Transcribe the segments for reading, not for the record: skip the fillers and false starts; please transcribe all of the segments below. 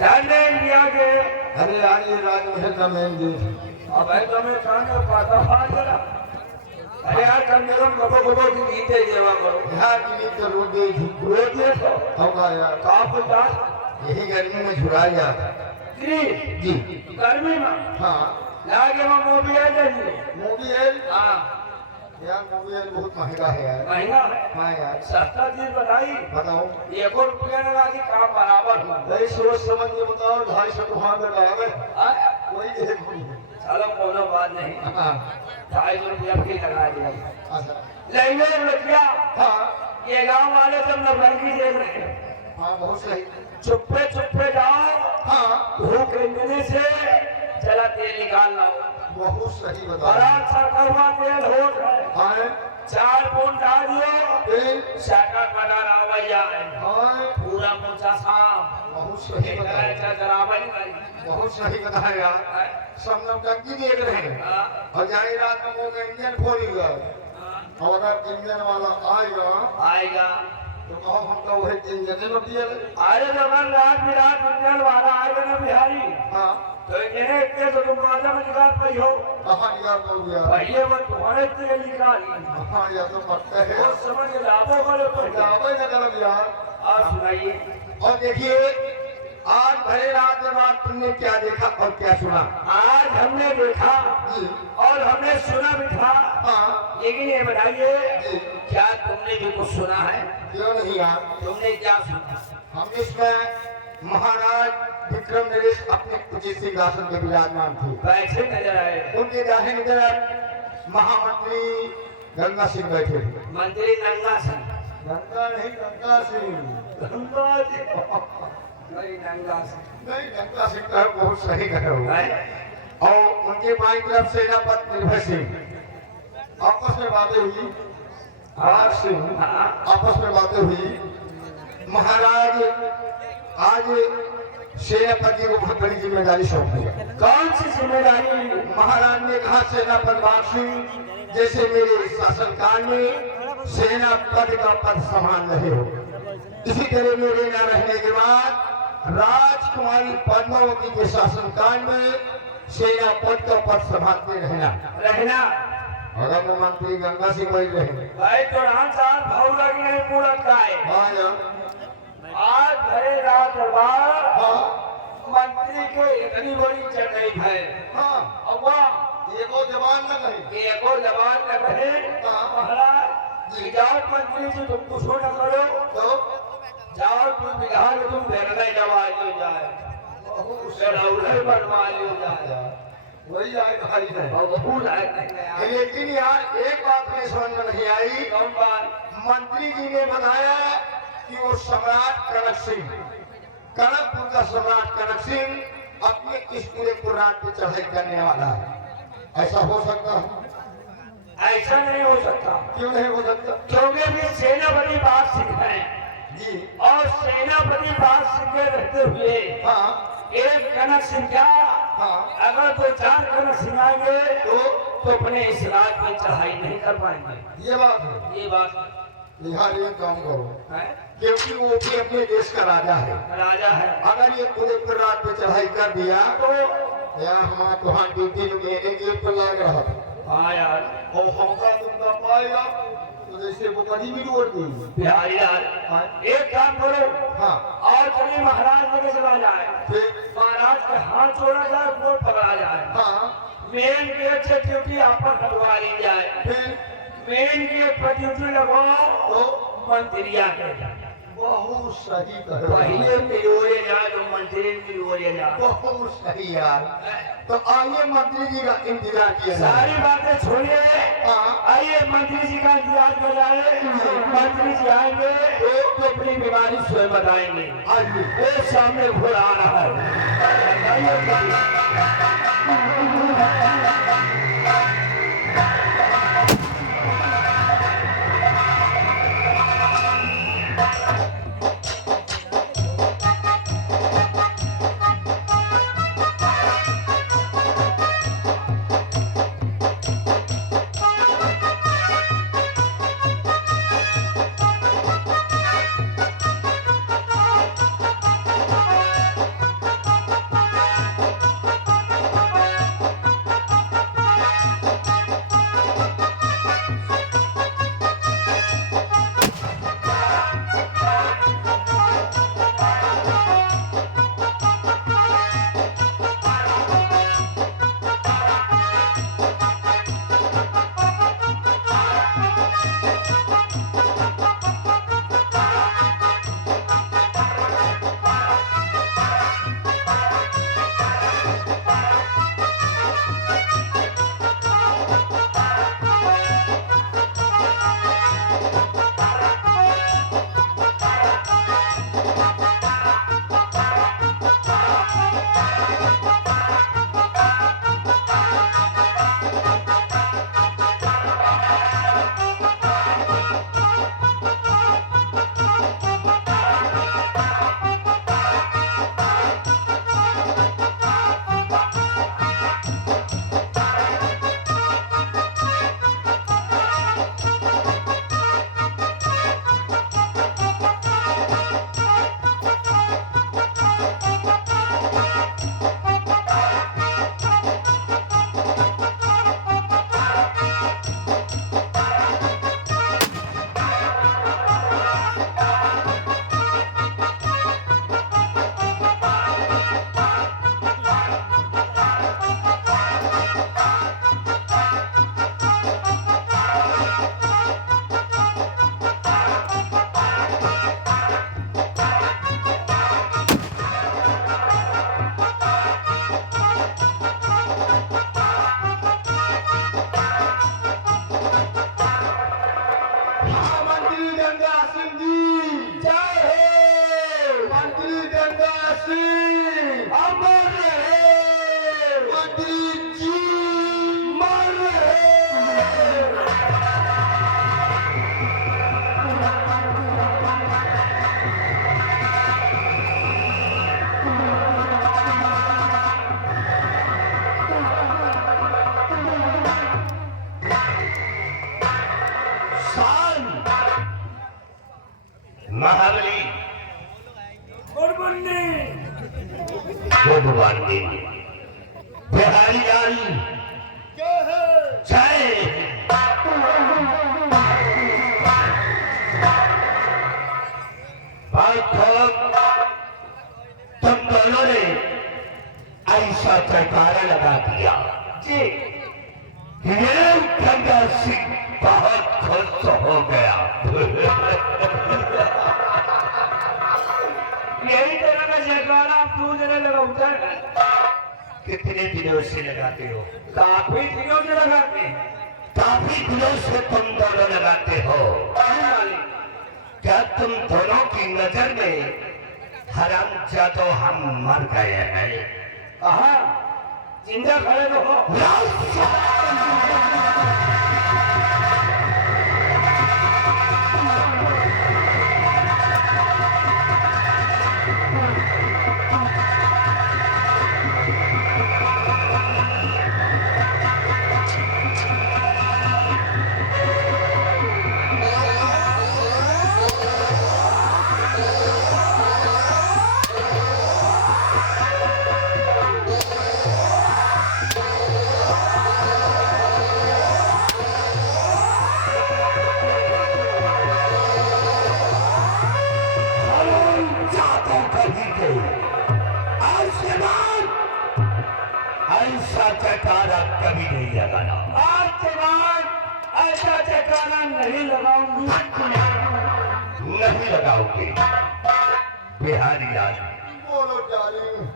जाने लिया के अरे यार ये राजमहल का मेन गेट। अब है तो मैं खाने पाता हां जरा अरे यार कम से कम गबो गबो की गीते देवा करो यार की तो रोड गई थी। रोज देखो होगा यार काप जा यही गर्मी में झुरा यार। जी जी गर्मी में हाँ लागे में मूवी आ जाए मोबियल हां यार मोबियल बहुत महंगा है यार। महंगा है हाँ यार सस्ता चीज बताई बताओ 1 रुपया ना लागी काम बराबर हुआ नहीं सोच समझ के बताओ 250 वहाँ पे लगावे वही एक हुई है। चलो कोनो बात नहीं हाँ 250 रुपया फिर लगा दिया अच्छा लेने रुपया हाँ ये गांव वाले सब नौटंकी देख रहे हैं हाँ बहुत सही चुप्पे जाओ हाँ भूख लगने से चला तेल निकाल लाओ बहुत सही बड़ा बताओ। सरकवा तेल हो है हाँ 4 पून डाल दियो ए, शाका बना रहा भैया हाँ पूरा मोचा साफ बहुत सही बताया जराबा निकाली बहुत सही बताया यार। सब नौटंकी देख रहे हैं और जाए रात में वो इंजन खोल गए और अगर इंजन वाला आएगा आएगा तो कहो हम तो वही इंजन में पिए अरे जब रात बिरात इंजन वाला आएगा ना बिहारी हाँ तो इंजन के तो तुम बाजा में निकाल पाई हो कहाँ निकाल पाओ गया पहले वो तुम्हारे तेल निकाली हाँ या तो पड़ता है वो समझ लाभों वाले पर जावे न गलत यार। आप सुनाइए और देखिए आज भरे रात के बाद तुमने क्या देखा और क्या सुना। आज हमने देखा जी और हमने सुना भी था हाँ लेकिन ये बताइए जी क्या तुमने जो कुछ सुना है क्यों नहीं यार। तुमने क्या सुना हम इसमें महाराज विक्रम नरेश अपने उचित सिंहासन के विराजमान थे। बैठे नजर आए उनके दाहिने तरफ महामंत्री गंगा सिंह बैठे थे। मंत्री नंगा सिंह गंगा नहीं गंगा सिंह गंगा जी नहीं नंगा सिंह नहीं गंगा सिंह का बहुत सही कहे हो। है और उनके बाई तरफ सेनापति निर्भय सिंह आपस में बातें हुई। राज सिंह आपस में बातें हुई। महाराज आज सेनापति को बहुत बड़ी जिम्मेदारी सौंप दी। कौन सी जिम्मेदारी महाराज ने कहा सेनापति बाग सिंह जैसे मेरे शासनकाल में सेनापति का पद समान रहे हो इसी तरह मेरे न रहने के बाद राजकुमारी पद्मावती के शासनकाल में सेनापति का पद संभालते रहना। अगर वो मंत्री गंगा सिंह वही रहे भाई तो राम साहब भाव लगी नहीं पूरा काय आज भरे रात बाद हाँ मंत्री के इतनी बड़ी चढ़ाई है हाँ और वह एगो जवान न कहे एक और जवान न कहे महाराज जाओ मंत्री जी तुम कुछ न करो तो जाओ तुम बिहार में तुम निर्णय दवा लियो जाए लड़ाई बनवा लियो जाए वही आए भाई है। और वो लायक लेकिन यार एक बात में समझ में नहीं आई। कौन बात मंत्री जी ने बताया कि वो सम्राट कनक सिंह कनकपुर का सम्राट कनक सिंह अपने इस पूरे कुरान पे चढ़ाई करने वाला है। ऐसा हो सकता है? ऐसा नहीं हो सकता क्यों नहीं हो सकता? क्योंकि भी सेनापति बाग सिंह है जी और सेनापति बाग सिंह के रहते हुए हाँ एक कनक सिंह क्या हाँ अगर 2-4 कनक सिंह आएंगे तो अपने इस राज में चढ़ाई नहीं कर पाएंगे। ये बात है। ये बात बिहार एक काम करो है क्योंकि वो भी अपने देश का राजा है। राजा है अगर ये पूरे कुरान पे चढ़ाई कर दिया तो यार हमारा तुहार ड्यूटी मेरे गेट पर लग रहा था हाँ यार और होगा तुमका पाएगा तो जैसे वो कभी भी रोड दी बिहारी यार एक काम करो हाँ और चलिए महाराज लेके चला जाए फिर महाराज के हाथ जोड़ा जाए वोट पकड़ा जाए हाँ मेन गेट से ड्यूटी आप पर हटवा ली जाए फिर मेन गेट पर ड्यूटी लगाओ तो मंत्रिया के बहुत सही कहे पहले मिलोरे जाए तो मंत्री मिलोरे जाए बहुत सही यार। तो आइए मंत्री जी का इंतजार किया जाए। सारी बातें छोड़िए हाँ आइए मंत्री जी का इंतजार कर जाए मंत्री जी आएंगे तो अपनी बीमारी स्वयं बताएंगे आइए वो सामने घोड़ा आ रहा है गुड मॉर्निंग बिहारी लाल जय। भाई तुम दोनों ने ऐसा जयकारा लगा दिया जी, ये गंगा सिंह बहुत खुश हो गया। यही तरह का जयकारा आप क्यों देने लगा उधर? कितने दिनों से लगाते हो? काफी दिनों से लगाते हैं। काफी दिनों से तुम दोनों लगाते हो। क्या तुम दोनों की नजर में हरामजादो हम मर गए हैं? कहा जिंदा खड़े रहो। ऐसा जयकारा कभी नहीं लगाना। आज के बाद ऐसा जयकारा नहीं लगाऊंगी। नहीं लगाओगे बिहारी लाल। बोलो डार्लिंग।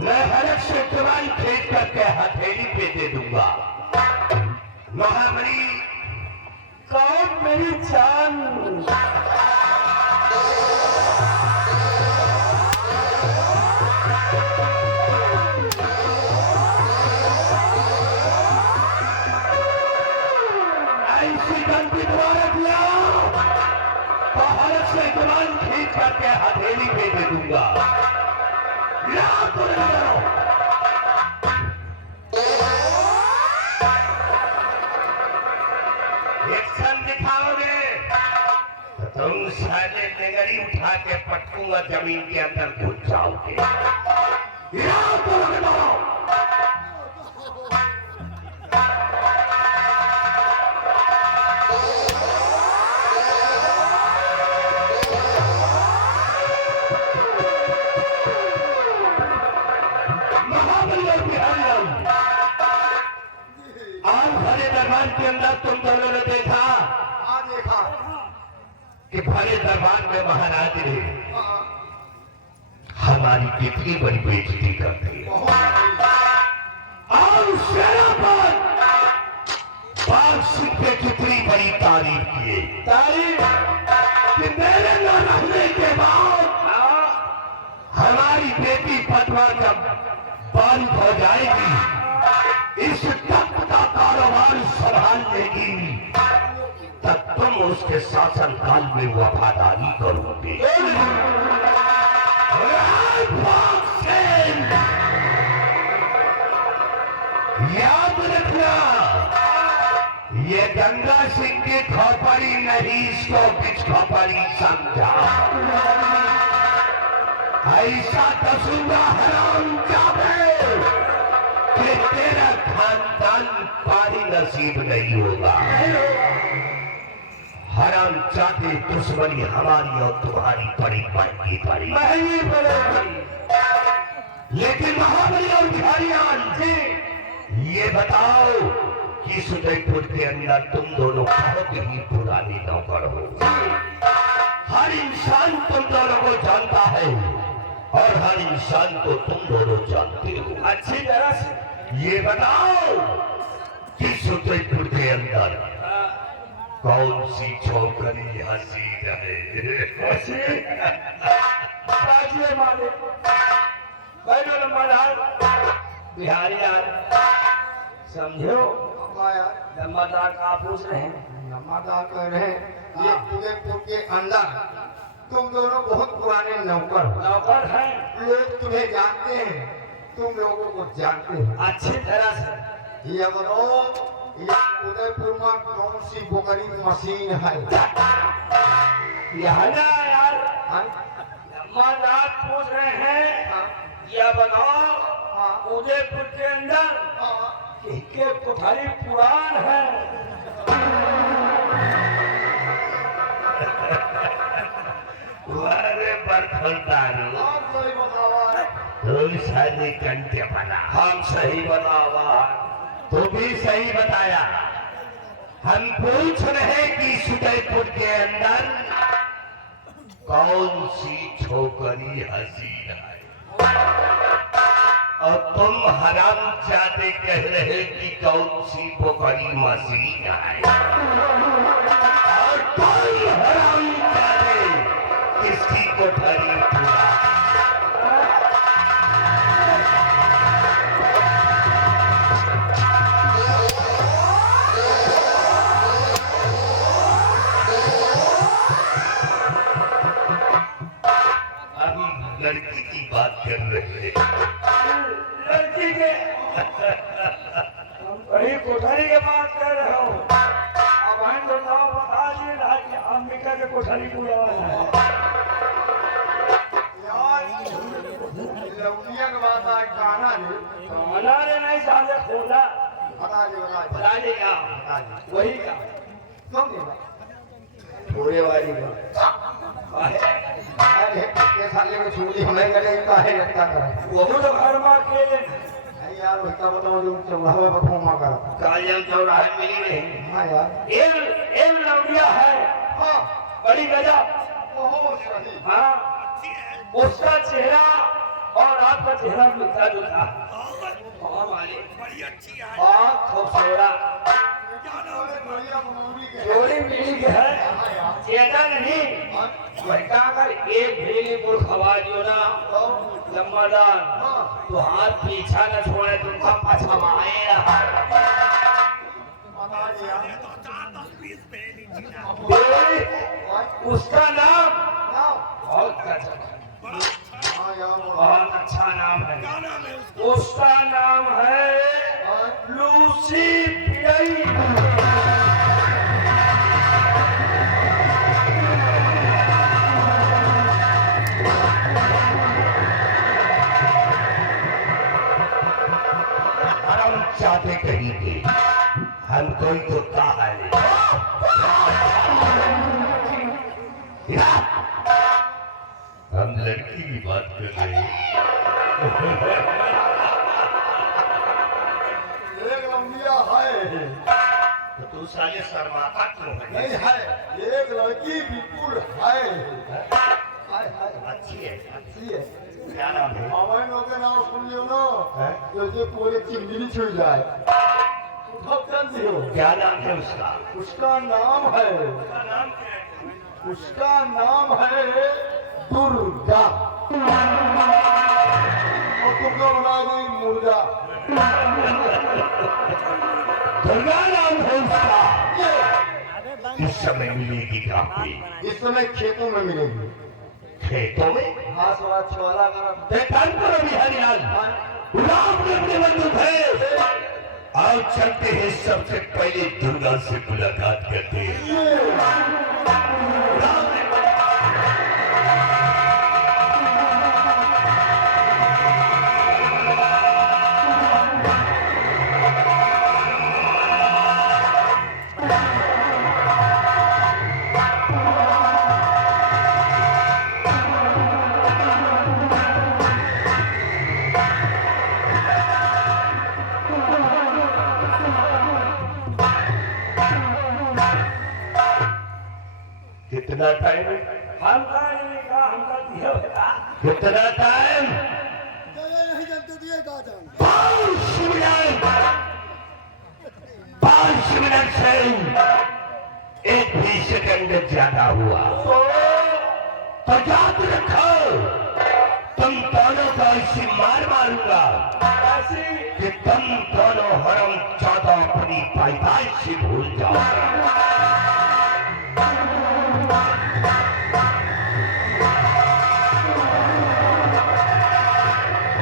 मैं हरक से तुम्हारी फेंक करके हथेली पे दे दूंगा। महाबली कौन मेरी जान? ऐसी गलती दोबारा किया तो हरक से तुम्हारी खींच करके हथेली पे दे दूंगा। एक्शन दिखाओगे तो तुम साले लेगरी उठा के पटकूंगा, जमीन के अंदर घुस जाओगे। आज भरे दरबार के अंदर तुम दोनों ने देखा देखा कि भरे दरबार में महाराज ने हमारी कितनी बड़ी बेइज्जती करती है। और सेना पर बाग सिंह पे कितनी बड़ी तारीफ किए। तारीफ कि मेरे न रहने के बाद हमारी बेटी पद्मा जब बालिग हो जाएगी, इस तख्त का कारोबार संभाल लेगी, तब तुम उसके शासन काल में वफादारी करोगे। याद रखना, ये गंगा सिंह की खोपड़ी नहीं, इसको बिच खोपड़ी समझा। ऐसा कसूंगा हरामजादे कि तेरा खानदान पानी नसीब नहीं होगा। हरामजादे दुश्मनी हमारी और तुम्हारी बड़ी महंगी पड़ी। महंगी पड़ेगी। लेकिन महाबली और बिहारी लाल जी, ये बताओ कि सुदयपुर के अंदर तुम दोनों बहुत ही पुरानी नौकर हो। हर इंसान तुम दोनों को जानता है और हर इंसान को तुम दोनों जानते हो अच्छी तरह से। ये बताओ कि सुदयपुर के अंदर कौन सी छोकरी हसीन है? बाजिए मालिक, बैठो नंबरदार। बिहारी लाल समझो माया जमादार का पूछ रहे हैं। नमादार कह रहे हैं ये उदयपुर के अंदर तुम दोनों बहुत पुराने नौकर हो। नौकर है लोग तुम्हें जानते हैं, तुम लोगों को जानते हैं। अच्छी तरह से। ये बताओ ये उदयपुर में कौन सी बोकरी मशीन है? यह ना यार हाँ? जमादार पूछ रहे हैं हाँ? यह बताओ हाँ? उदयपुर के अंदर हाँ? के कोठारी पुरान है। अरे बरफलदारू आप सही बतावा। तुम सही कंटे बना, हम सही बनावा। तो भी सही बताया। हम पूछ रहे कि सुदयपुर के अंदर कौन सी छोकरी हसीन है, और तुम हरामजादे कह रहे कि कौन सी बोकरी मशीन है। और तुम हरामजादे किसकी कोठरी पूरा। लड़की की बात कर रहे हैं। लड़की के हम कहीं कोठारी के बात कर रहे हो। अब हम तो नाम बता दिए ना कि अंबिका के कोठारी पुरान है। यार लौटिया के बाद आज गाना ने खाना रे नहीं साले खोला बता दे बता देगा बता दे वही का कौन देगा? थोड़े वाली का अरे कितने साले में छुट्टी हमें करे काहे लगता कर? वो तो घर में अकेले नहीं यार उसका बताओ जो चौराहे पर घूमा कर। कालियम चौराहे मिली नहीं। हाँ यार एल लौड़िया है हाँ बड़ी गजब। बहुत सही। हाँ उसका चेहरा और आपका चेहरा मिलता जुलता है। बड़ी अच्छी है। बहुत खूबसूरत बढ़िया मौली के जोड़ी मिली के है चेता नहीं वैसा अगर एक भेली बुढ़ खवा दियो ना जम्मादार तो हाथ पीछा न छोड़े तुमका पछवाए बता दिया। उसका नाम हाँ बहुत गजब है। हाँ यार बहुत अच्छा नाम है। उसका नाम है लूसी पियई। चाहते कहीं के हम कोई तो कहा है। हम लड़की की बात कर रहे हैं। एक लौंडिया है तो तू साले शर्माता क्यों है? नहीं है एक लड़की बिल्कुल है। हाय हाय अच्छी है। अच्छी है। क्या नाम है? हमारे लोग का नाम सुन लियो ना हैं? जैसे पूरे चिमनी छुई जाए। सब जानती हो क्या नाम है उसका? उसका नाम है उसका नाम क्या है? उसका नाम है दुर्गा। और दुर्गा बना दी मुर्गा। दुर्गा नाम है उसका। इस समय मिलेगी कहाँ पे? इस समय खेतों में मिलेगी। खेतों में? घास वाला छोला का देखन करो बिहारी लाल, राम ने अपने बंदूक है। आओ चलते हैं, सबसे पहले दुर्गा से मुलाकात करते हैं। राम ने कितना टाइम है? हमका नहीं कहा हमका दिया बेटा। कितना टाइम? 5 मिनट से एक भी सेकंड ज्यादा हुआ तो याद रखो, तुम दोनों को ऐसी मार मारूंगा ऐसी कि तुम दोनों हरम पैदाइश से भूल जाओ